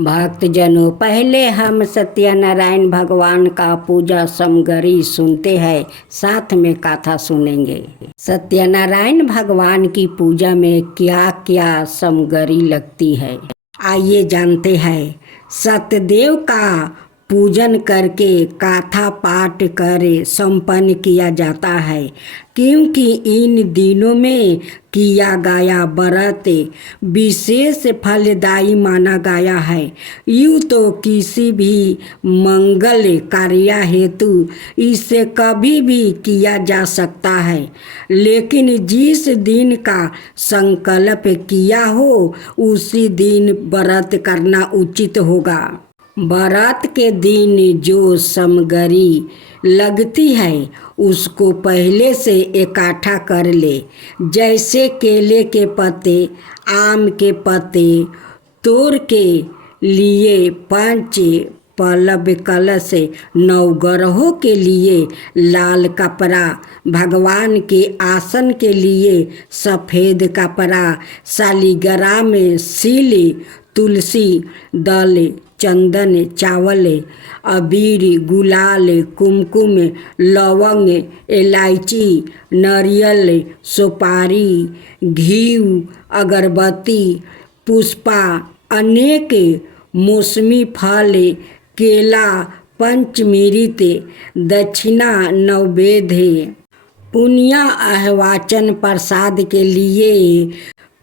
भक्तजनों, पहले हम सत्यनारायण भगवान का पूजा समगरी सुनते हैं, साथ में कथा सुनेंगे। सत्यनारायण भगवान की पूजा में क्या क्या समगरी लगती है, आइए जानते हैं। सत्यदेव का पूजन करके कथा पाठ कर संपन्न किया जाता है, क्योंकि इन दिनों में किया गया व्रत विशेष फलदायी माना गया है। यूँ तो किसी भी मंगल कार्य हेतु इसे कभी भी किया जा सकता है, लेकिन जिस दिन का संकल्प किया हो उसी दिन व्रत करना उचित होगा। व्रत के दिन जो समगरी लगती है उसको पहले से इकट्ठा कर ले, जैसे केले के पत्ते, आम के पत्ते तोड़ के लिए, पंच पल्लव कलश, नवग्रहों के लिए लाल कपड़ा, भगवान के आसन के लिए सफ़ेद कपड़ा, शालिग्राम में सील, तुलसी दल, चंदन, चावल, अबीर, गुलाल, कुमकुम, लवंग, इलायची, नारियल, सुपारी, घी, अगरबत्ती, पुष्पा, अनेक मौसमी फल, केला, पंचमृत, दक्षिणा, नैवेद्य, पुण्य आहवाचन प्रसाद के लिए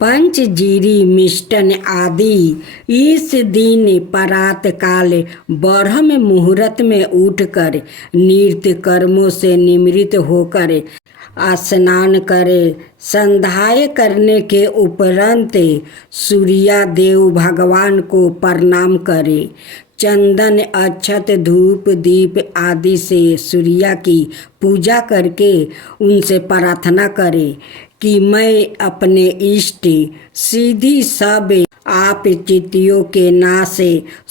पंचजीरी, मिष्टन आदि। इस दिन प्रातः काल ब्रह्म मुहूर्त में उठकर नित्य कर्मों से निवृत्त होकर स्नान करे। संध्या करने के उपरांत सूर्य देव भगवान को प्रणाम करे। चंदन, अक्षत, धूप, दीप आदि से सूर्य की पूजा करके उनसे प्रार्थना करे कि मैं अपने इष्ट सिद्धि सब आप चित्तियों के नाश,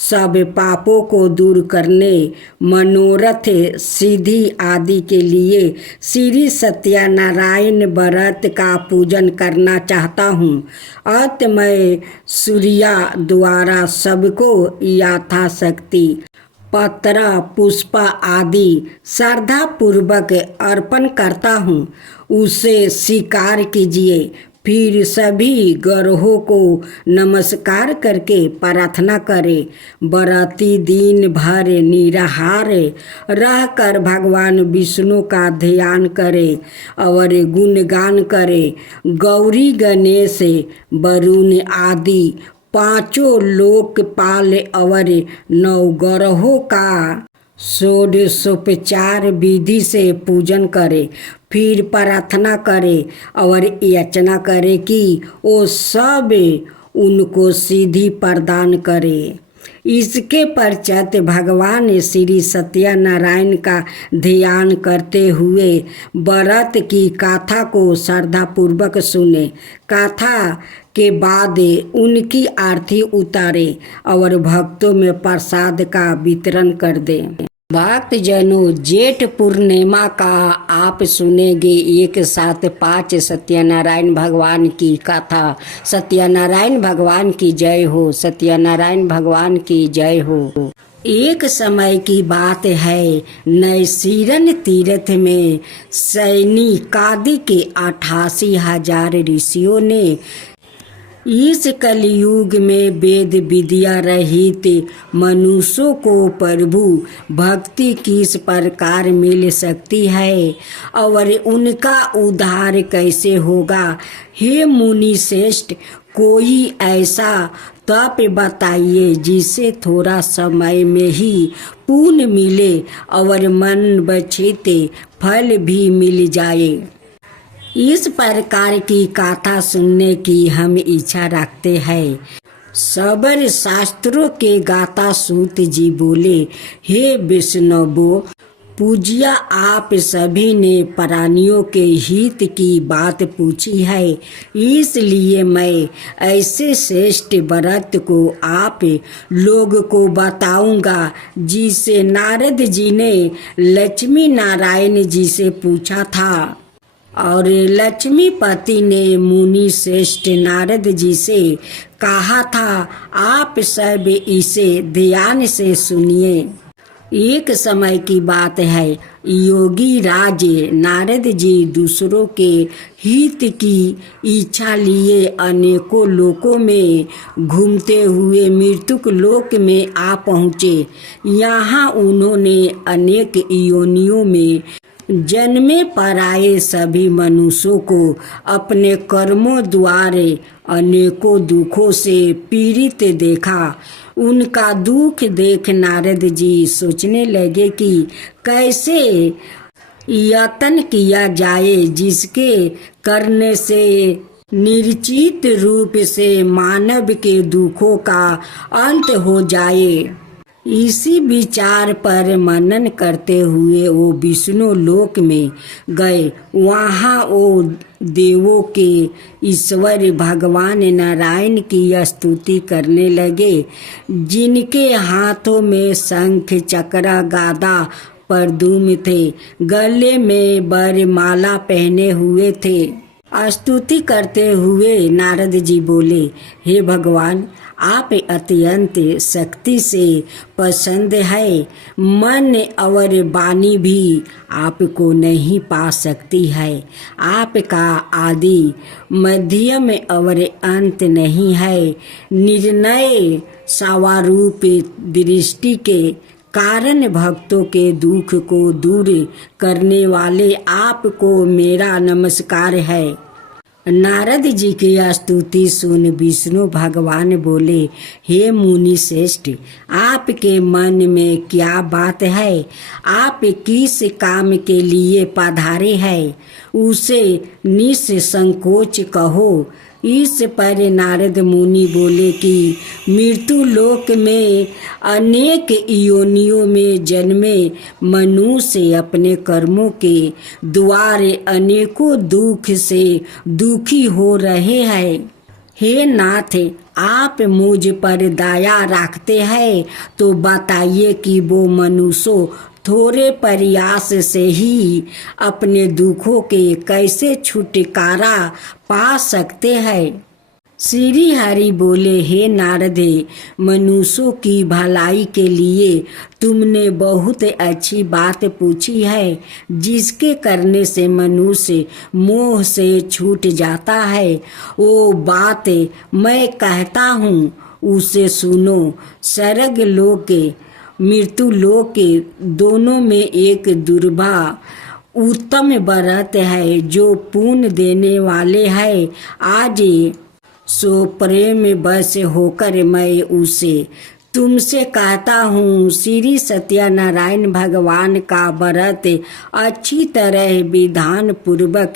सब पापों को दूर करने, मनोरथ सिद्धि आदि के लिए श्री सत्यनारायण व्रत का पूजन करना चाहता हूँ। अतः मैं सूर्य द्वारा सबको यथाशक्ति पत्र, पुष्प आदि श्रद्धा पूर्वक अर्पण करता हूँ, उसे स्वीकार कीजिए। फिर सभी ग्रहों को नमस्कार करके प्रार्थना करें। व्रती दिन भर निराहार रहकर भगवान विष्णु का ध्यान करें और गुणगान करें। गौरी, गणेश, वरुण आदि पांचों लोकपाल और नवग्रहों का षोडशोपचार विधि से पूजन करे। फिर प्रार्थना करे और याचना करे कि वो सब उनको सिद्धि प्रदान करे। इसके पश्चात भगवान श्री सत्यनारायण का ध्यान करते हुए व्रत की कथा को श्रद्धापूर्वक सुने। कथा के बाद उनकी आरती उतारे और भक्तों में प्रसाद का वितरण कर दें। भक्तजनों, जेठ पूर्णिमा का आप सुनेंगे एक साथ 5 सत्यनारायण भगवान की कथा। सत्यनारायण भगवान की जय हो, सत्यनारायण भगवान की जय हो। एक समय की बात है, नैसीरन तीर्थ में सैनिकादि के 88,000 ऋषियों ने इस कलयुग में वेद विद्या रहित मनुष्यों को प्रभु भक्ति किस प्रकार मिल सकती है और उनका उद्धार कैसे होगा। हे मुनि श्रेष्ठ, कोई ऐसा तप बताइए जिससे थोड़ा समय में ही पुण्य मिले और मन वांछित फल भी मिल जाए। इस प्रकार की कथा सुनने की हम इच्छा रखते हैं। सबर शास्त्रों के गाता सूत जी बोले, हे विष्णुवो, पूज्य आप सभी ने प्राणियों के हित की बात पूछी है, इसलिए मैं ऐसे श्रेष्ठ व्रत को आप लोग को बताऊंगा जिसे नारद जी ने लक्ष्मी नारायण जी से पूछा था। और लक्ष्मीपति ने मुनि श्रेष्ठ नारद जी से कहा था, आप सब इसे ध्यान से सुनिए। एक समय की बात है, योगी राज नारद जी दूसरों के हित की इच्छा लिए अनेकों लोकों में घूमते हुए मृत्युक लोक में आ पहुँचे। यहाँ उन्होंने अनेक योनियों में जन्मे पर आए सभी मनुष्यों को अपने कर्मों द्वारे अनेकों दुखों से पीड़ित देखा। उनका दुख देख नारद जी सोचने लगे कि कैसे यत्न किया जाए जिसके करने से निश्चित रूप से मानव के दुखों का अंत हो जाए। इसी विचार पर मनन करते हुए वो विष्णु लोक में गए। वहाँ वो देवों के ईश्वर भगवान नारायण की स्तुति करने लगे, जिनके हाथों में शंख चक्र गदा परदुम थे, गले में वरमाला पहने हुए थे। स्तुति करते हुए नारद जी बोले, हे भगवान, आप अत्यंत शक्ति से पसंद है। मन और वाणी भी आपको नहीं पा सकती है। आपका आदि मध्यम और अंत नहीं है। निर्णय स्वारूप दृष्टि के कारण भक्तों के दुख को दूर करने वाले आपको मेरा नमस्कार है। नारद जी की स्तुति सुन विष्णु भगवान बोले, हे मुनि श्रेष्ठ, आपके मन में क्या बात है? आप किस काम के लिए पधारे हैं? उसे निसंकोच कहो। इस पर नारद मुनि बोले कि मृत्यु लोक में अनेक योनियों में जन्मे मनुष्य अपने कर्मों के द्वारे अनेकों दुख से दुखी हो रहे हैं। हे नाथ, आप मुझ पर दया रखते हैं तो बताइए कि वो मनुष्य थोड़े प्रयास से ही अपने दुखों के कैसे छुटकारा पा सकते हैं। श्री हरि बोले, हे नारद, मनुष्यों की भलाई के लिए तुमने बहुत अच्छी बात पूछी है। जिसके करने से मनुष्य मोह से छूट जाता है, वो बात मैं कहता हूँ, उसे सुनो। स्वर्ग लोक मृत्यु लोक दोनों में एक दुर्लभ उत्तम व्रत है जो पुण्य देने वाले है। आज सो प्रेम बस होकर मैं उसे तुमसे कहता हूँ, श्री सत्यनारायण भगवान का व्रत अच्छी तरह विधान पूर्वक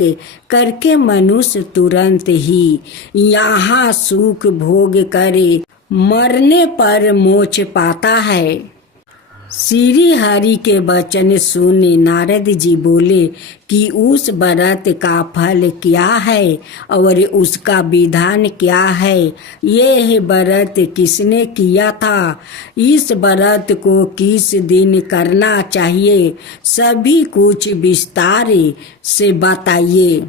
करके मनुष्य तुरंत ही यहाँ सुख भोग करे मरने पर मोक्ष पाता है। श्री हरि के वचन सुन नारद जी बोले कि उस व्रत का फल क्या है और उसका विधान क्या है? यह व्रत किसने किया था? इस व्रत को किस दिन करना चाहिए? सभी कुछ विस्तार से बताइए।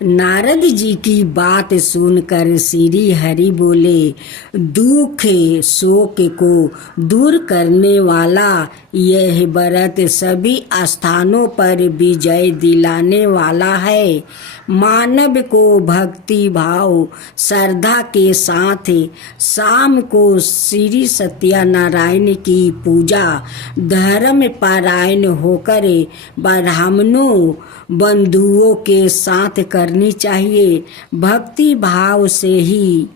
नारद जी की बात सुनकर श्री हरि बोले, दुख शोक को दूर करने वाला यह व्रत सभी स्थानों पर विजय दिलाने वाला है। मानव को भक्ति भाव श्रद्धा के साथ शाम को श्री सत्यनारायण की पूजा धर्म पारायण होकर ब्राह्मणों बंधुओं के साथ करनी चाहिए। भक्ति भाव से ही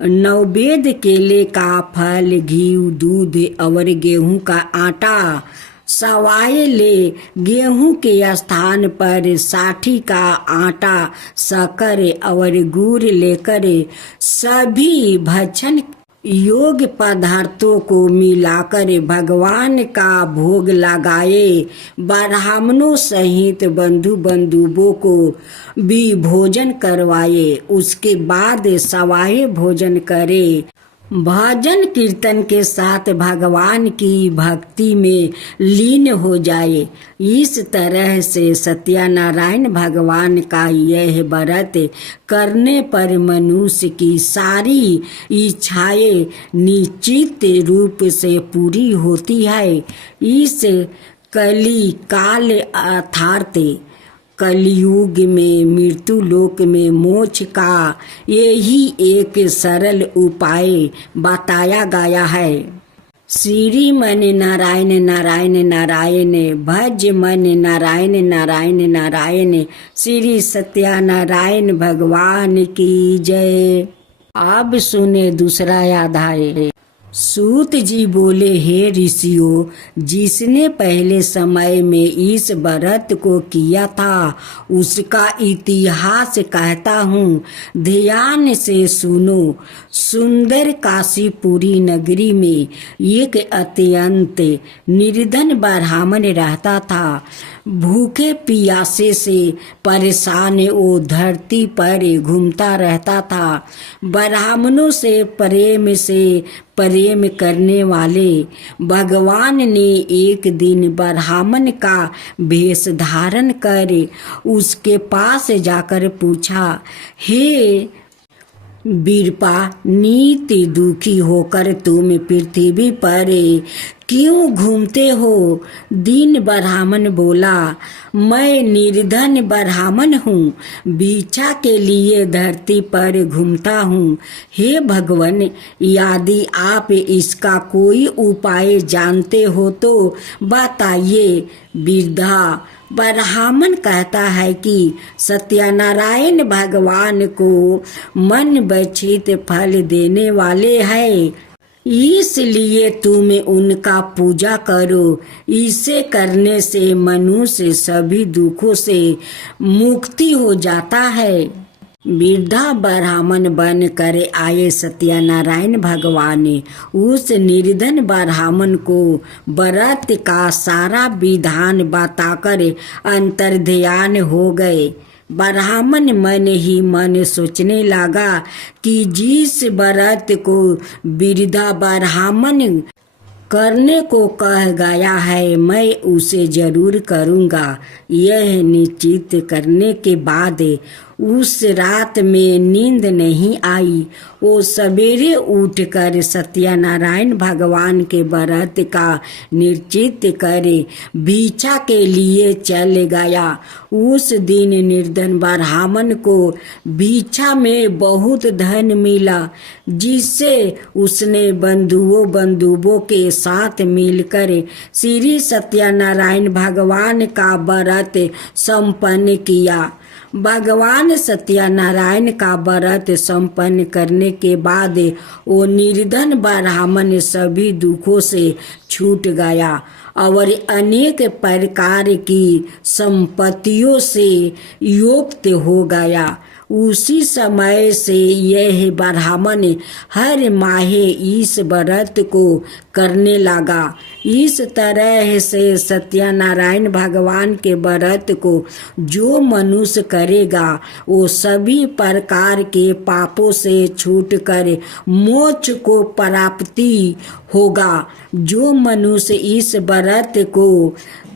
नैवेद्य केले का फल, घी, दूध और गेहूं का आटा सवाए ले। गेहूं के स्थान पर साठी का आटा, शक्कर और गुड़ लेकर सभी भक्षण योग पदार्थों को मिलाकर भगवान का भोग लगाए। ब्राह्मणों सहित बंधु बंधुओं को भी भोजन करवाए। उसके बाद सवाए भोजन करे भजन कीर्तन के साथ भगवान की भक्ति में लीन हो जाए। इस तरह से सत्यनारायण भगवान का यह व्रत करने पर मनुष्य की सारी इच्छाएं निश्चित रूप से पूरी होती है। इस कली काल अर्थात कलयुग में मृत्यु लोक में मोक्ष का यही एक सरल उपाय बताया गया है। श्री मन नारायण नारायण नारायण भज मन नारायण नारायण नारायण। श्री सत्यनारायण भगवान की जय। अब सुने दूसरा अध्याय। सूत जी बोले, हे ऋषियों, जिसने पहले समय में इस व्रत को किया था उसका इतिहास कहता हूँ, ध्यान से सुनो। सुंदर काशीपुरी नगरी में एक अत्यंत निर्धन ब्राह्मण रहता था। भूखे प्यासे से परेशान वो धरती पर घूमता रहता था। ब्राह्मणों से प्रेम करने वाले भगवान ने एक दिन ब्राह्मण का वेश धारण कर उसके पास जाकर पूछा, हे वीरपा, नित्य दुखी होकर तुम पृथ्वी पर क्यों घूमते हो? दीन ब्राह्मण बोला, मैं निर्धन ब्राह्मण हूँ, भिक्षा के लिए धरती पर घूमता हूँ। हे भगवान, यदि आप इसका कोई उपाय जानते हो तो बताइए। वृद्धा ब्राह्मण कहता है कि सत्यनारायण भगवान को मन वांछित फल देने वाले हैं, इसलिए तुम उनका पूजा करो। इसे करने से मनुष्य सभी दुखों से मुक्ति हो जाता है। वृद्धा ब्राह्मण बन कर आए सत्यनारायण भगवान उस निर्धन ब्राह्मण को व्रत का सारा विधान बताकर अंतर्ध्यान हो गए। ब्राह्मण मन ही मन सोचने लगा कि जिस व्रत को वृद्धा ब्राह्मण करने को कह गया है मैं उसे जरूर करूँगा। यह निश्चित करने के बाद उस रात में नींद नहीं आई। वो सवेरे उठकर सत्यनारायण भगवान के व्रत का निश्चित करे भिक्षा के लिए चल गया। उस दिन निर्धन ब्राह्मण को भिक्षा में बहुत धन मिला, जिससे उसने बंधुओं के साथ मिलकर श्री सत्यनारायण भगवान का व्रत संपन्न किया। भगवान सत्यनारायण का व्रत संपन्न करने के बाद वो निर्धन ब्राह्मण सभी दुखों से छूट गया और अनेक प्रकार की संपत्तियों से युक्त हो गया। उसी समय से यह ब्राह्मण हर माह इस व्रत को करने लगा। इस तरह से सत्यनारायण भगवान के व्रत को जो मनुष्य करेगा वो सभी प्रकार के पापों से छूटकर मोक्ष को प्राप्ति होगा। जो मनुष्य इस व्रत को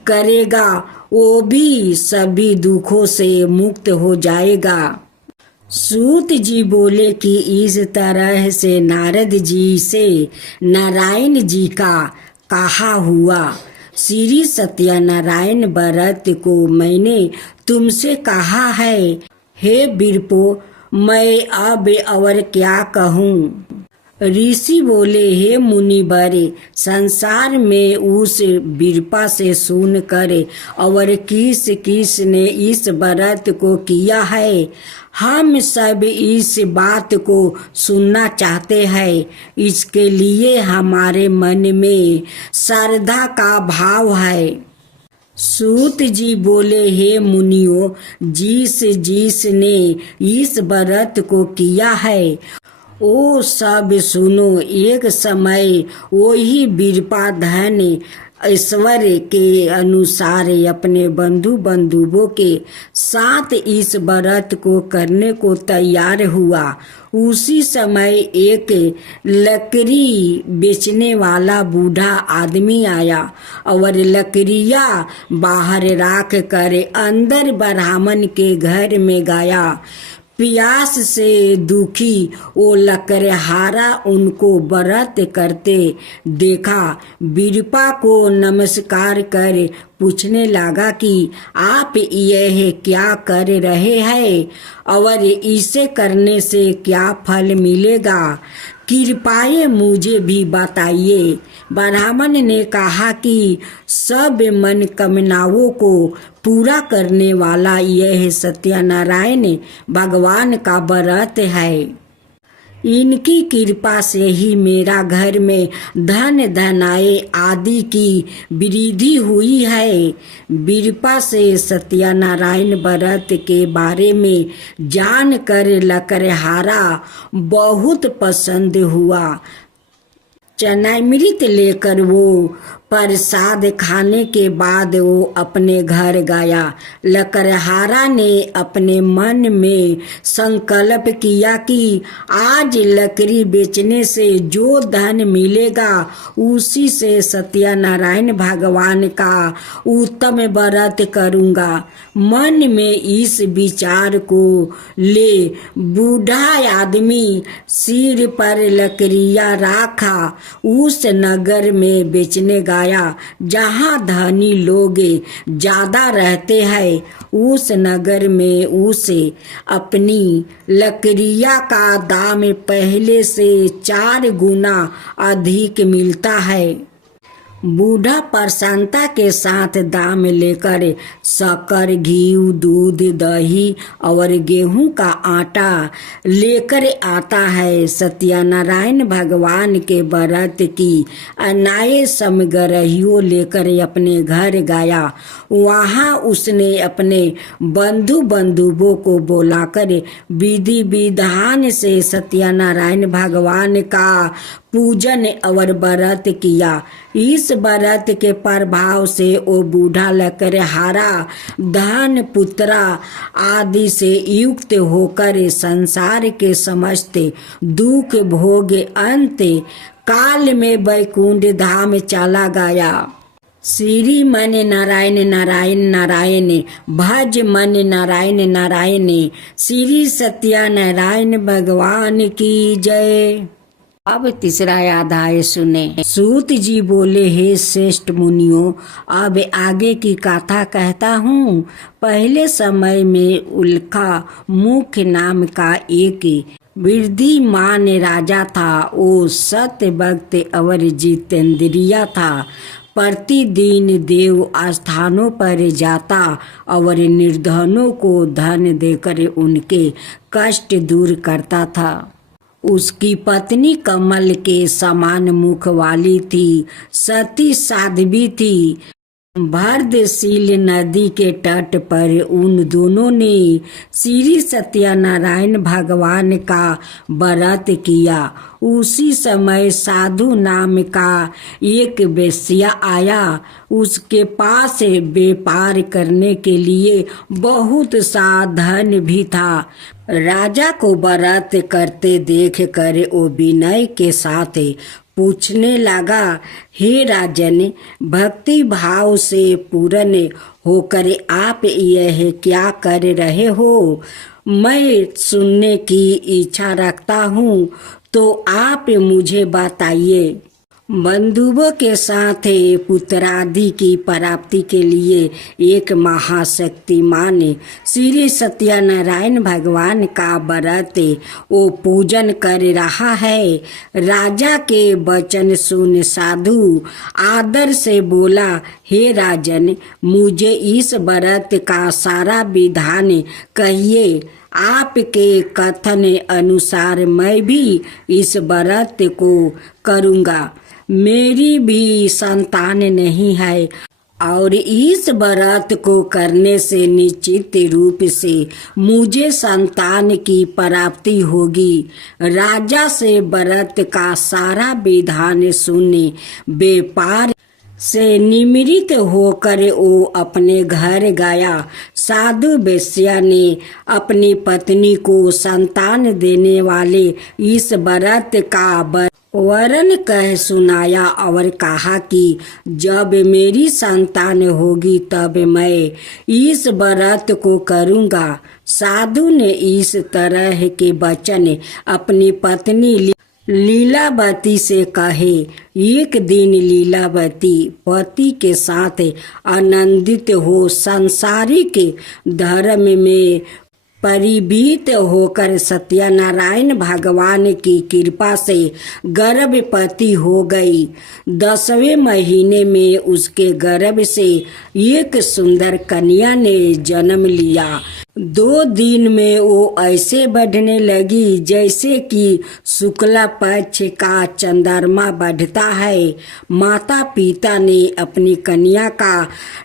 करेगा वो भी सभी दुखों से मुक्त हो जाएगा। सूत जी बोले कि इस तरह से नारद जी से नारायण जी का कहा हुआ। श्री सत्यनारायण व्रत को मैंने तुमसे कहा है। हे वीरपो, मैं अब और क्या कहूँ? ऋषि बोले, हे मुनिवर, संसार में उस वीरपा से सुन कर और किस किस ने इस व्रत को किया है, हम सब इस बात को सुनना चाहते हैं। इसके लिए हमारे मन में श्रद्धा का भाव है। सूत जी बोले, हे मुनियों, जिस ने इस व्रत को किया है ओ सब सुनो। एक समय वही वीरपा धन ऐश्वर्य के अनुसार अपने बंधु बंधुओं के साथ इस व्रत को करने को तैयार हुआ। उसी समय एक लकड़ी बेचने वाला बूढ़ा आदमी आया और लकड़ियाँ बाहर राख कर अंदर ब्राह्मण के घर में गया। प्यास से दुखी वो लकड़हारा उनको व्रत करते देखा। बिरपा को नमस्कार कर पूछने लगा कि आप यह क्या कर रहे हैं और इसे करने से क्या फल मिलेगा, कृपया मुझे भी बताइए। ब्राह्मण ने कहा कि सब मनोकामनाओं को पूरा करने वाला यह सत्यनारायण भगवान का व्रत है। इनकी कृपा से ही मेरा घर में धन धनाए आदि की वृद्धि हुई है। बिरपा से सत्यनारायण व्रत के बारे में जानकर लकड़हारा बहुत पसंद हुआ। चनामृत लेकर वो प्रसाद खाने के बाद वो अपने घर गया। लकड़हारा ने अपने मन में संकल्प किया कि आज लकड़ी बेचने से जो धन मिलेगा उसी से सत्यनारायण भगवान का उत्तम व्रत करूँगा। मन में इस विचार को ले बूढ़ा आदमी सिर पर लकड़ियाँ रखा उस नगर में बेचने गया जहाँ धनी लोग ज्यादा रहते हैं। उस नगर में उसे अपनी लकड़ियाँ का दाम पहले से 4 गुना अधिक मिलता है। बूढ़ा प्रसन्नता के साथ दाम लेकर शक्कर, घी, दूध, दही और गेहूं का आटा लेकर आता है। सत्यनारायण भगवान के व्रत की अनाय सामग्रियों लेकर अपने घर गया। वहां उसने अपने बंधु बंधुओं को बुलाकर विधि विधान से सत्यनारायण भगवान का पूजन और व्रत किया। इस व्रत के प्रभाव से वो बूढ़ा लकड़हारा धन पुत्रा आदि से युक्त होकर संसार के समस्त दुख भोग अंत काल में वैकुंठ धाम चला गया। श्री मन नारायण नारायण नारायण, भज मन नारायण नारायण। श्री सत्यनारायण भगवान की जय। अब तीसरा अध्याय सुने। सूत जी बोले, हे श्रेष्ठ मुनियों, अब आगे की कथा कहता हूँ। पहले में उल्का मुख्य नाम का एक बुद्धिमान राजा था। वो सत्य भक्त और जितेंद्रिय था। प्रतिदिन देव स्थानों पर जाता और निर्धनों को धन देकर उनके कष्ट दूर करता था। उसकी पत्नी कमल के समान मुख वाली थी, सती साध्वी थी। भरतशील नदी के तट पर उन दोनों ने श्री सत्यनारायण भगवान का व्रत किया। उसी समय साधु नाम का एक वेश्या आया। उसके पास व्यापार करने के लिए बहुत सा धन भी था। राजा को व्रत करते देख कर वो विनय के साथ पूछने लगा, हे राजन, भक्ति भाव से पूर्ण होकर आप यह क्या कर रहे हो? मैं सुनने की इच्छा रखता हूँ, तो आप मुझे बताइए। बंधुओं के साथ पुत्रादि की प्राप्ति के लिए एक महाशक्तिमान श्री सत्यनारायण भगवान का व्रत वो पूजन कर रहा है। राजा के वचन सुन साधु आदर से बोला, हे राजन, मुझे इस व्रत का सारा विधान कहिए। आपके कथन अनुसार मैं भी इस व्रत को करूँगा। मेरी भी संतान नहीं है और इस व्रत को करने से निश्चित रूप से मुझे संतान की प्राप्ति होगी। राजा से व्रत का सारा विधान सुने व्यापार से निमृत होकर वो अपने घर गया। साधु वेश्या ने अपनी पत्नी को संतान देने वाले इस व्रत का वरन कह सुनाया और कहा कि जब मेरी संतान होगी तब मैं इस व्रत को करूँगा। साधु ने इस तरह के वचन अपनी पत्नी लीलावती से कहे। एक दिन लीलावती पति के साथ आनंदित हो संसारिक धर्म में परिभीत होकर सत्यनारायण भगवान की कृपा से गर्भवती हो गई। 10वें महीने में उसके गर्भ से एक सुंदर कन्या ने जन्म लिया। 2 दिन में वो ऐसे बढ़ने लगी जैसे कि शुक्ला पक्ष का चंद्रमा बढ़ता है। माता पिता ने अपनी कन्या का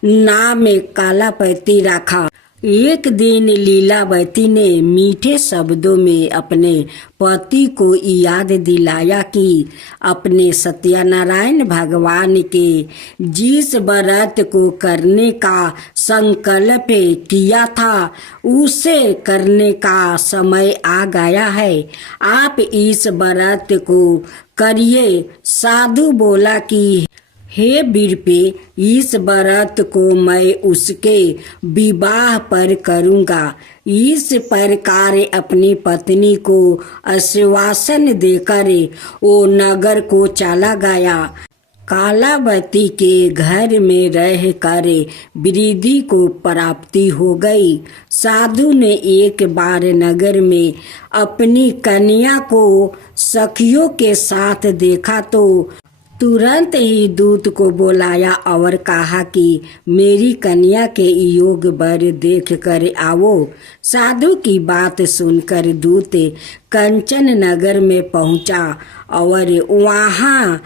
नाम कलावती रखा। एक दिन लीलावती ने मीठे शब्दों में अपने पति को याद दिलाया कि अपने सत्यनारायण भगवान के जिस व्रत को करने का संकल्प किया था उसे करने का समय आ गया है। आप इस व्रत को करिए। साधु बोला कि हे वीरपे, इस व्रत को मैं उसके विवाह पर करूँगा। इस प्रकार अपनी पत्नी को आश्वासन देकर वो नगर को चला गया। कलावती के घर में रह कर वृद्धि को प्राप्ति हो गई। साधु ने एक बार नगर में अपनी कन्या को सखियों के साथ देखा तो तुरंत ही दूत को बुलाया और कहा कि मेरी कन्या के योग वर देख कर आओ। साधु की बात सुनकर दूत कंचन नगर में पहुंचा और वहां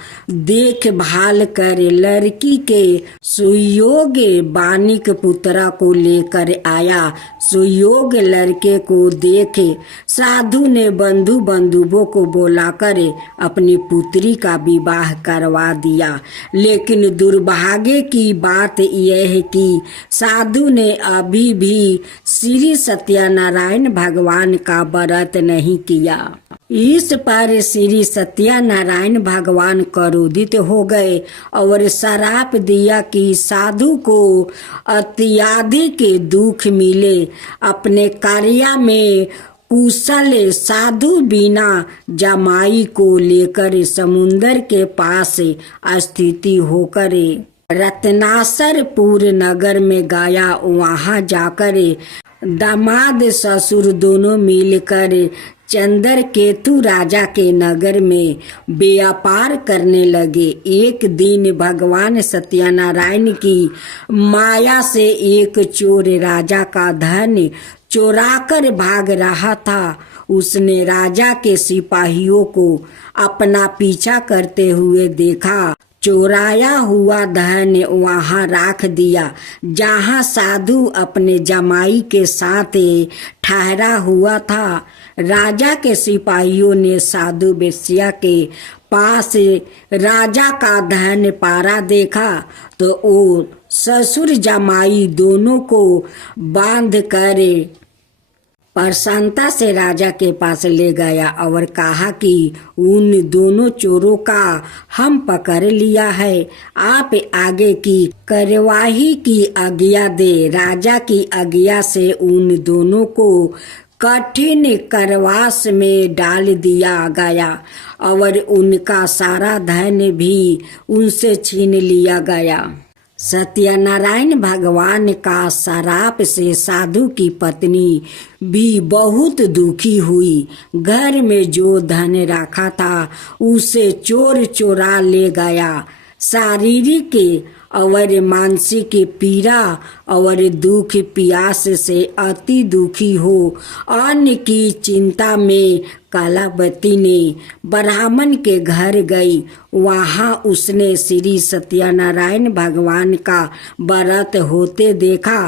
देखभाल कर लड़की के सुयोग बानिक पुत्रा को लेकर आया। सुयोग लड़के को देख साधु ने बंधु बांधवों को बुलाकर अपनी पुत्री का विवाह करवा दिया। लेकिन दुर्भाग्य की बात यह है कि साधु ने अभी भी श्री सत्यनारायण भगवान का व्रत नहीं किया। इस पर श्री सत्यनारायण भगवान क्रोधित हो गए और श्राप दिया कि साधु को अत्यधिक दुख मिले। अपने कार्य में कुशल साधु बिना जमाई को लेकर समुंदर के पास स्थिति होकर रत्नासरपुर नगर में गया। वहां जाकर दामाद ससुर दोनों मिलकर चंद्रकेतु राजा के नगर में व्यापार करने लगे। एक दिन भगवान सत्यनारायण की माया से एक चोर राजा का धन चोराकर भाग रहा था। उसने राजा के सिपाहियों को अपना पीछा करते हुए देखा। चोराया हुआ धन वहां रख दिया जहां साधु अपने जमाई के साथ ठहरा हुआ था। राजा के सिपाहियों ने साधु वेश्या के पास राजा का धन पारा देखा तो वो ससुर जमाई दोनों को बांध कर प्रसन्नता से राजा के पास ले गया और कहा कि उन दोनों चोरों का हम पकड़ लिया है। आप आगे की कार्यवाही की आज्ञा दे। राजा की आज्ञा से उन दोनों को कठिन कारावास में डाल दिया गया और उनका सारा धन भी उनसे छीन लिया गया। सत्यनारायण भगवान का श्राप से साधु की पत्नी भी बहुत दुखी हुई। घर में जो धन रखा था उसे चोर चोरा ले गया। शारीरिक और मानसिक पीड़ा और दुख प्यास से अति दुखी हो अन्न की चिंता में कलावती ने ब्राह्मण के घर गई। वहां उसने श्री सत्यनारायण भगवान का व्रत होते देखा।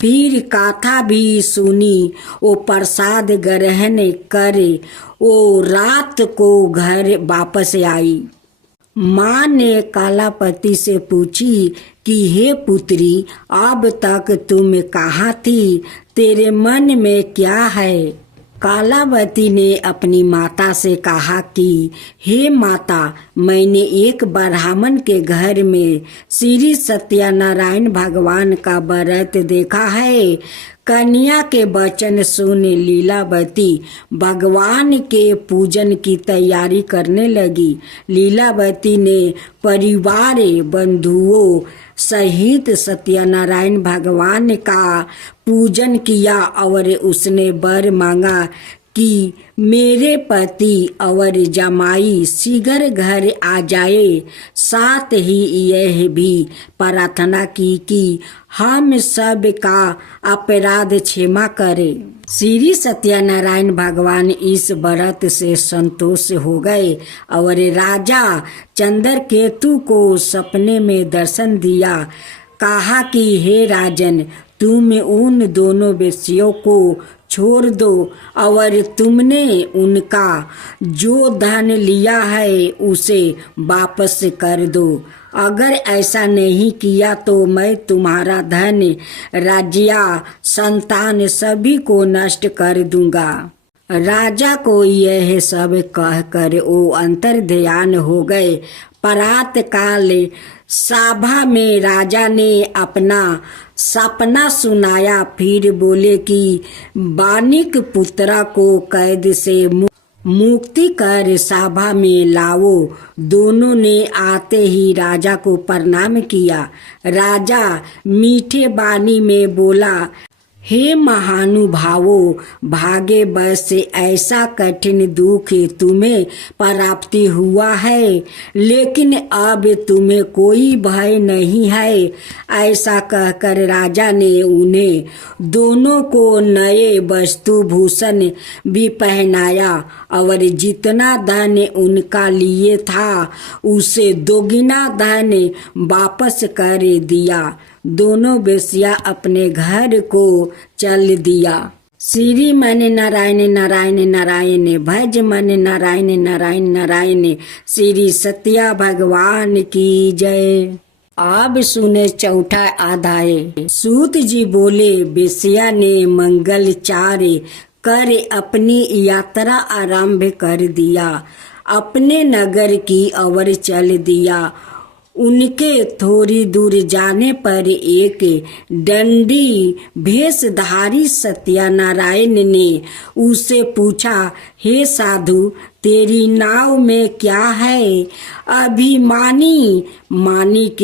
फिर कथा भी सुनी। वो प्रसाद ग्रहण कर वो रात को घर वापस आई। माँ ने कालापति से पूछी कि हे पुत्री, अब तक तुम कहाँ थी? तेरे मन में क्या है? कालावती ने अपनी माता से कहा कि हे माता, मैंने एक ब्राह्मण के घर में श्री सत्यनारायण भगवान का व्रत देखा है। कन्या के वचन सुन लीलावती भगवान के पूजन की तैयारी करने लगी। लीलावती ने परिवार बंधुओं सहित सत्यनारायण भगवान का पूजन किया और उसने वर मांगा कि मेरे पति और जमाई शीघ्र घर आ जाए। साथ ही यह भी प्रार्थना की कि हम सब का अपराध क्षमा करे। श्री सत्यनारायण भगवान इस व्रत से संतोष हो गए और राजा चंद्रकेतु को सपने में दर्शन दिया। कहा कि हे राजन, तुम उन दोनों वेश्यों को छोड़ दो और तुमने उनका जो धन लिया है उसे वापस कर दो। अगर ऐसा नहीं किया तो मैं तुम्हारा धन, राज्य, संतान सभी को नष्ट कर दूंगा। राजा को यह सब कहकर वो अंतर्ध्यान हो गए। प्रात काल सभा में राजा ने अपना सपना सुनाया। फिर बोले कि बानिक पुत्रा को कैद से मुक्ति कर सभा में लाओ। दोनों ने आते ही राजा को प्रणाम किया। राजा मीठे वाणी में बोला, हे महानुभावों, भाग्य बस से ऐसा कठिन दुख तुम्हें प्राप्ति हुआ है, लेकिन अब तुम्हें कोई भय नहीं है। ऐसा कहकर राजा ने उन्हें दोनों को नए वस्तु भूषण भी पहनाया और जितना धन उनका लिए था उसे दोगुना धन वापस कर दिया। दोनों वेश्या अपने घर को चल दिया। श्री मन नारायण नारायण नारायण, भज मन नारायण नारायण नारायण। श्री सत्या भगवान की जय। अब सुने चौथा अध्याय। सूत जी बोले, वेश्या ने मंगलचार कर अपनी यात्रा आरंभ कर दिया। अपने नगर की ओर चल दिया। उनके थोड़ी दूर जाने पर एक दंडी भेषधारी सत्यनारायण ने उससे पूछा, हे साधु, तेरी नाव में क्या है? अभिमानी मानिक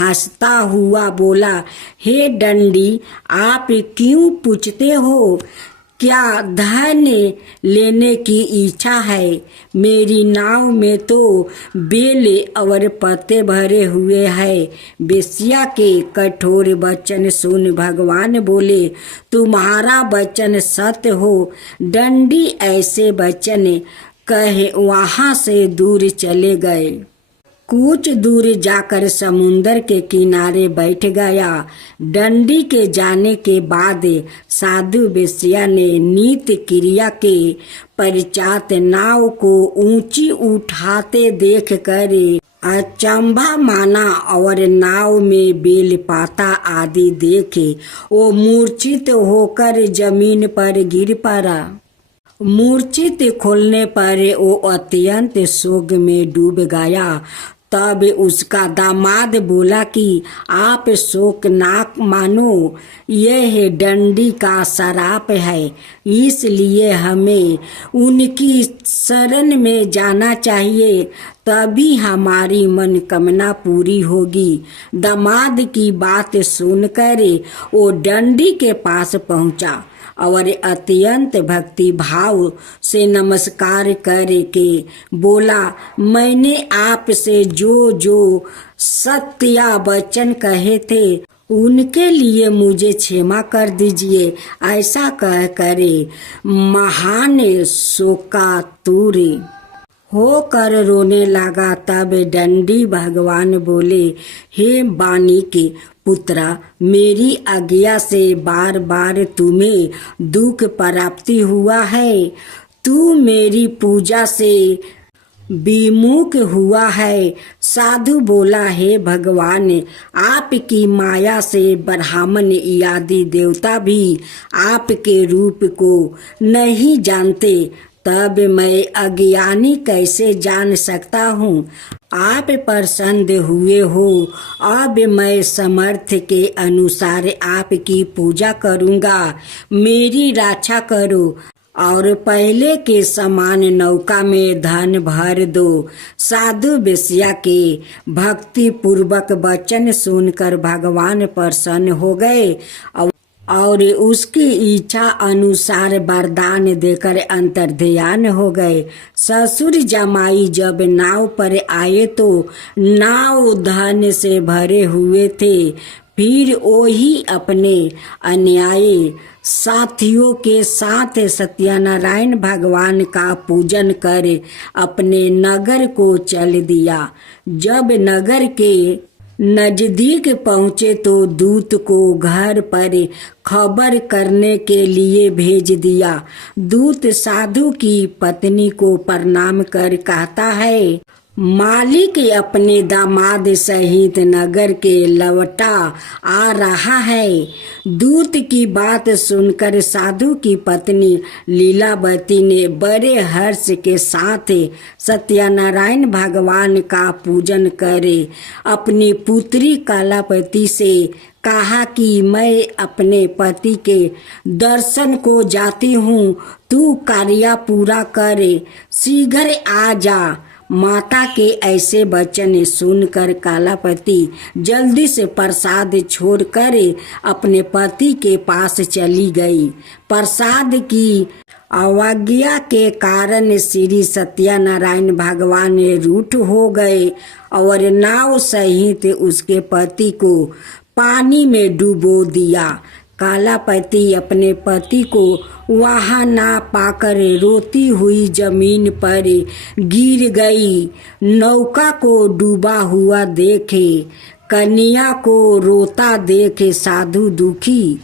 हंसता हुआ बोला, हे दंडी, आप क्यों पूछते हो? क्या धन लेने की इच्छा है? मेरी नाव में तो बेल और पत्ते भरे हुए हैं। वेश्या के कठोर वचन सुन भगवान बोले, तुम्हारा वचन सत्य हो। दंडी ऐसे वचन कहे वहां से दूर चले गए। कुछ दूर जाकर समुंदर के किनारे बैठ गया। दंडी के जाने के बाद साधु वेश्या ने नित्य क्रिया के पश्चात नाव को ऊंची उठाते देख कर अचंभा माना और नाव में बेल पाता आदि देखे वो मूर्छित होकर जमीन पर गिर पड़ा। मूर्छित खोलने पर वो अत्यंत शोक में डूब गया। तब उसका दामाद बोला कि आप शोक ना मानो, यह दंडी का श्राप है, इसलिए हमें उनकी शरण में जाना चाहिए, तभी हमारी मनोकामना पूरी होगी। दामाद की बात सुनकर वो दंडी के पास पहुंचा और अत्यंत भक्ति भाव से नमस्कार करके बोला, मैंने आपसे जो जो सत्य वचन कहे थे उनके लिए मुझे क्षमा कर दीजिए। ऐसा कह करे महान शोकातुर होकर रोने लगा। तब दंडी भगवान बोले, हे बानिक पुत्रा, मेरी आज्ञा से बार बार तुम्हें दुख प्राप्ति हुआ है। तू मेरी पूजा से विमुख हुआ है। साधु बोला, हे भगवान, आपकी माया से ब्राह्मण आदि देवता भी आपके रूप को नहीं जानते, तब मैं अज्ञानी कैसे जान सकता हूँ। आप प्रसन्न हुए हो, अब मैं समर्थ के अनुसार आपकी पूजा करूँगा। मेरी रक्षा करो और पहले के समान नौका में धन भर दो। साधु वेश्या के भक्ति पूर्वक वचन सुनकर भगवान प्रसन्न हो गए और उसकी इच्छा अनुसार वरदान देकर अंतर्ध्यान हो गए। ससुर जमाई जब नाव पर आए तो नाव धन से भरे हुए थे। फिर वही अपने अन्यायी साथियों के साथ सत्यनारायण भगवान का पूजन कर अपने नगर को चल दिया। जब नगर के नजदीक पहुँचे तो दूत को घर पर खबर करने के लिए भेज दिया। दूत साधु की पत्नी को प्रणाम कर कहता है, मालिक अपने दामाद सहित नगर के लौटा आ रहा है। दूत की बात सुनकर साधु की पत्नी लीलावती ने बड़े हर्ष के साथ सत्यनारायण भगवान का पूजन करे अपनी पुत्री कलावती से कहा कि मैं अपने पति के दर्शन को जाती हूँ, तू कार्य पूरा करे, शीघ्र आ जा। माता के ऐसे वचन सुनकर कलावती जल्दी से प्रसाद छोड़कर अपने पति के पास चली गई। प्रसाद की अवज्ञा के कारण श्री सत्यनारायण भगवान रूठ हो गए और नाव सहित उसके पति को पानी में डुबो दिया। कलावती अपने पति को वहाँ ना पाकर रोती हुई जमीन पर गिर गई। नौका को डूबा हुआ देखे कन्या को रोता देखे साधु दुखी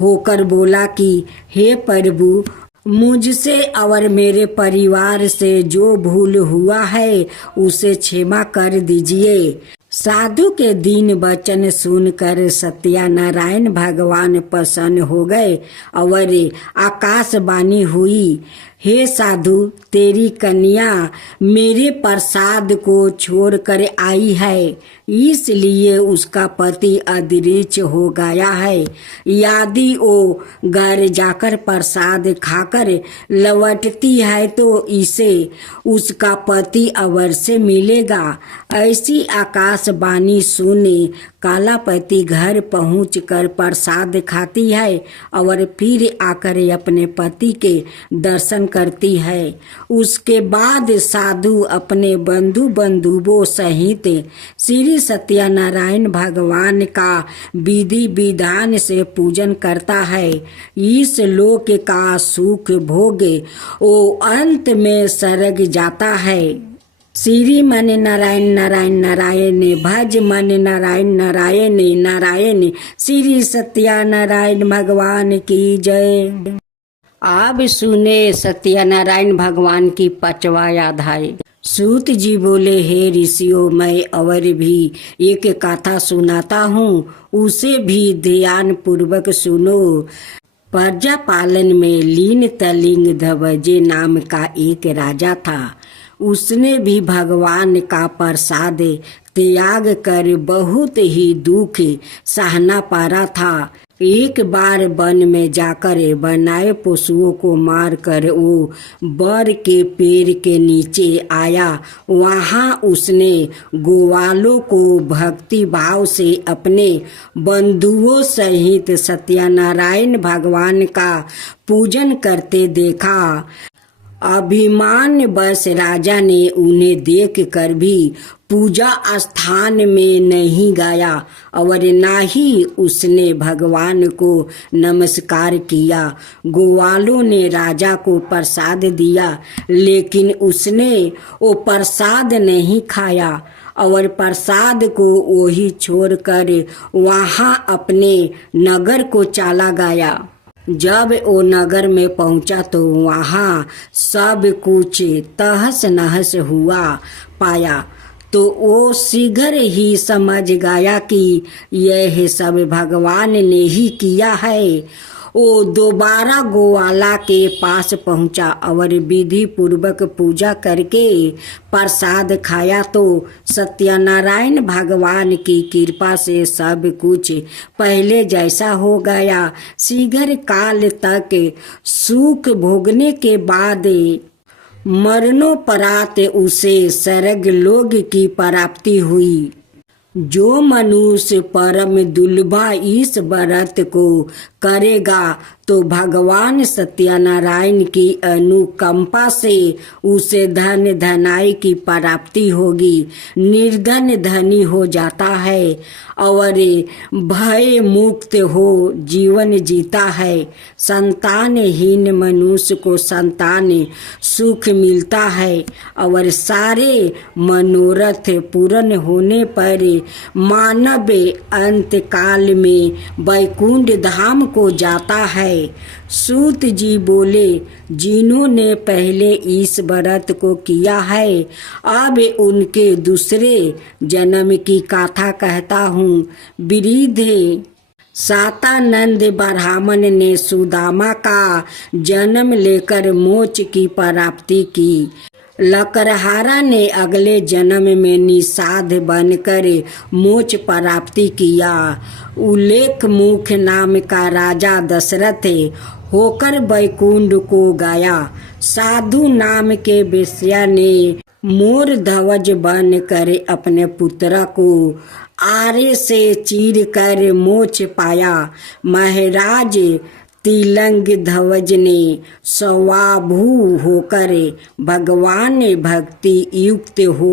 होकर बोला कि हे प्रभु, मुझसे और मेरे परिवार से जो भूल हुआ है उसे क्षमा कर दीजिए। साधु के दीन वचन सुनकर सत्यनारायण भगवान प्रसन्न हो गए और आकाशवाणी हुई, हे साधु, तेरी कन्या मेरे प्रसाद को छोड़कर आई है, इसलिए उसका पति अदृश्य हो गया है। यदि वो घर जाकर प्रसाद खाकर लौटती है तो इसे उसका पति अवश्य मिलेगा। ऐसी आकाशवाणी सुने कलावती घर पहुंचकर प्रसाद खाती है और फिर आकर अपने पति के दर्शन करती है। उसके बाद साधु अपने बंधु बंधुओं सहित श्री सत्यनारायण भगवान का विधि विधान से पूजन करता है। इस लोक का सुख भोगे वो अंत में सर्ग जाता है। श्री मन नारायण नारायण नारायण, भज मन नारायण नारायण नारायण। श्री सत्यनारायण भगवान की जय। अब सुने सत्यनारायण भगवान की 5वां अध्याय। सूत जी बोले, हे ऋषियों, मैं और भी एक कथा सुनाता हूँ, उसे भी ध्यान पूर्वक सुनो। प्रजा पालन में लीन तलिंग ध्वजे नाम का एक राजा था। उसने भी भगवान का प्रसाद त्याग कर बहुत ही दुख सहना पड़ा था। एक बार वन में जाकर बनाए पशुओं को मारकर वो बर के पेड़ के नीचे आया। वहाँ उसने गोवालों को भक्ति भाव से अपने बंधुओं सहित सत्यनारायण भगवान का पूजन करते देखा। अभिमान बस राजा ने उन्हें देखकर भी पूजा स्थान में नहीं गया और ना ही उसने भगवान को नमस्कार किया। गोवालों ने राजा को प्रसाद दिया, लेकिन उसने वो प्रसाद नहीं खाया और प्रसाद को वही छोड़कर वहाँ अपने नगर को चला गया। जब वो नगर में पहुंचा तो वहाँ सब कुछ तहस नहस हुआ पाया, तो वो शीघ्र ही समझ गया कि यह सब भगवान ने ही किया है। वो दोबारा गोवाला के पास पहुंचा और विधि पूर्वक पूजा करके प्रसाद खाया, तो सत्यनारायण भगवान की कृपा से सब कुछ पहले जैसा हो गया। शीघ्र काल तक सुख भोगने के बाद मरणोपरांत उसे स्वर्ग लोक की प्राप्ति हुई। जो मनुष्य परम दुर्लभा इस व्रत को करेगा तो भगवान सत्यनारायण की अनुकंपा से उसे धन धनाई की प्राप्ति होगी। निर्धन धनी हो जाता है और भय मुक्त हो जीवन जीता है। संतानहीन मनुष्य को संतान सुख मिलता है और सारे मनोरथ पूर्ण होने पर मानव अंत काल में वैकुंठ धाम को जाता है। सूत जी बोले, जिन्होंने पहले इस व्रत को किया है अब उनके दूसरे जन्म की गाथा कहता हूँ। वृद्ध सातानंद ब्राह्मण ने सुदामा का जन्म लेकर मोक्ष की प्राप्ति की। लकड़हारा ने अगले जन्म में निषाद बनकर मोक्ष प्राप्ति किया। उल्लेख मुख नाम का राजा दशरथ होकर वैकुंठ को गया। साधु नाम के वेश्या ने मोर ध्वज बनकर अपने पुत्र को आरे से चीर कर मोक्ष पाया। महाराज तिलंग ध्वज ने स्वाभू होकर भगवान भक्ति युक्त हो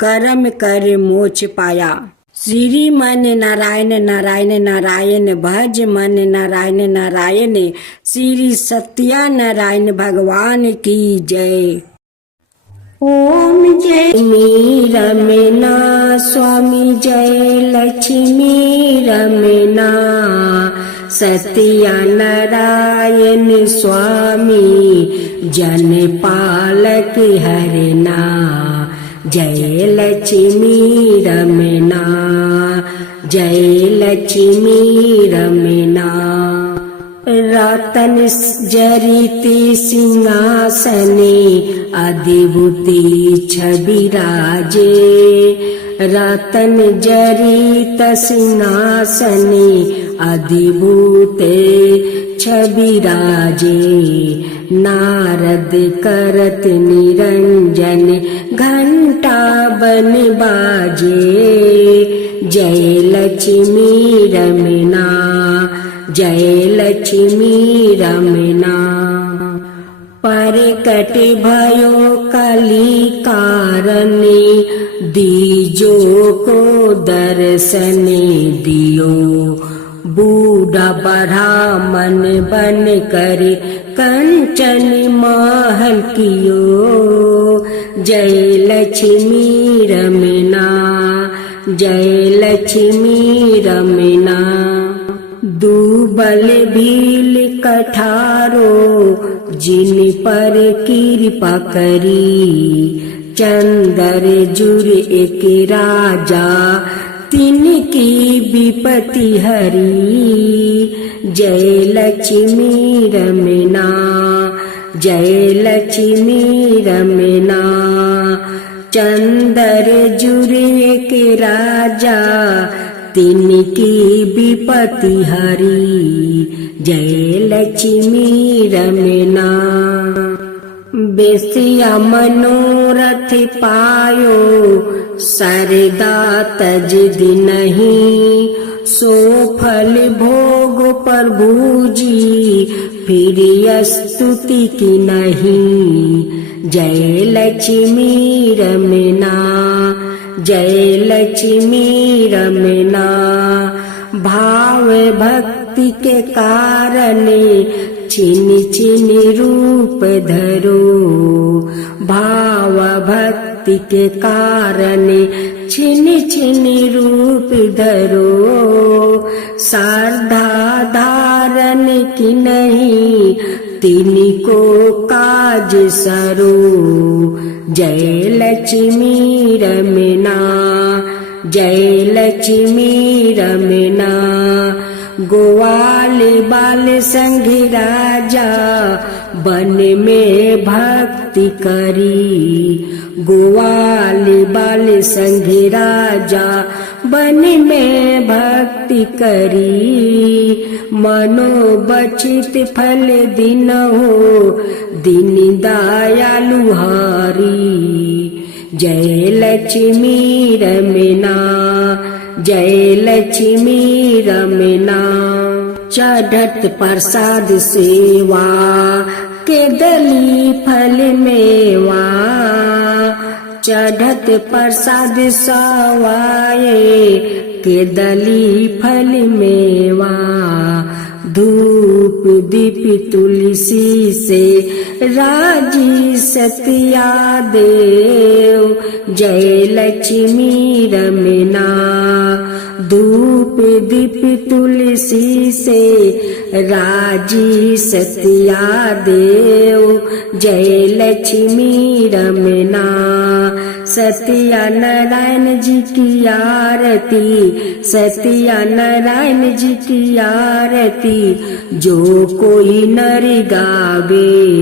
कर्म कर मोक्ष पाया। श्री मन नारायण नारायण नारायण भज मन नारायण नारायण। श्री सत्यनारायण भगवान की जय। ओम जय रमना स्वामी जय लक्ष्मी रमना सत्यनारायण स्वामी जन पालक हरना। जय लक्ष्मी रमना जय लक्ष्मी रमना। रतन जरिति सिंहासने अधिभूति छवि राजे। रतन जरित सिंहासने अधिभूते छवि राजे। नारद करत निरंजन घंटा बन बाजे। जय लक्ष्मी रमना जय लक्ष्मी रमना। परकट भयो कली कारणे दीजो को दर्शन दियो। बूढ़ा ब्राह्मण बन कर कंचन महल कियो। जय लक्ष्मी रमना जय लक्ष्मी रमना। दुबल भील कठारो जिन पर कृपा करी। चंदर जुर एक राजा तिनकी विपत्ति हरी। जय लक्ष्मी रमना जय लक्ष्मी रमना। चंदर जुर एक राजा तिनकी विपत्ति हरी। जय लक्ष्मी रमना। बेसिया मनोरथ पायो सरदा तज दिनहि। सो फल भोग प्रभु जी फिर स्तुति की नहीं। जय लक्ष्मी रमना जय लक्ष्मी रमना। भाव भक्ति के कारण छिन छिन रूप धरो। भाव भक्ति के कारण छिन छिन रूप धरो। श्रद्धा धारण की नहीं, तिनको काज सरो। जय लक्ष्मी रमना, जय लक्ष्मी रमना। ग्वाल बाल संग राजा, वन में भक्ति करी। ग्वाल बाल संग राजा, वन में भक्ति करी। मनोबचित फल दिन हो, दिन दयालु हरि। जय लक्ष्मी रमना, जय लक्ष्मी रमना। चढ़त प्रसाद सेवा, के दली फल मेवा। चढ़त प्रसाद सवाए, के दली फल मेवा। धूप दीप तुलसी से, राजी सतिया देव। जय लक्ष्मी रमना। धूप दीप तुलसी से, राजी सतिया देव। जय लक्ष्मी रमना। सत्या नारायण जी की आरती, सत्या नारायण जी की आरती। जो कोई नर गावे,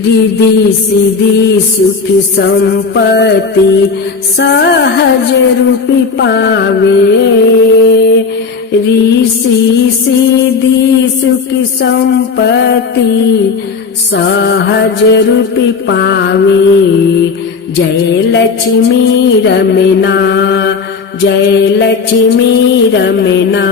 रिद्धि सिद्धि सुख संपत्ति, सहज रूपी पावे। ऋषि सिद्धि सुख संपत्ति, सहज रूपी पावे। जय लक्ष्मी रमना, जय लक्ष्मी रमना।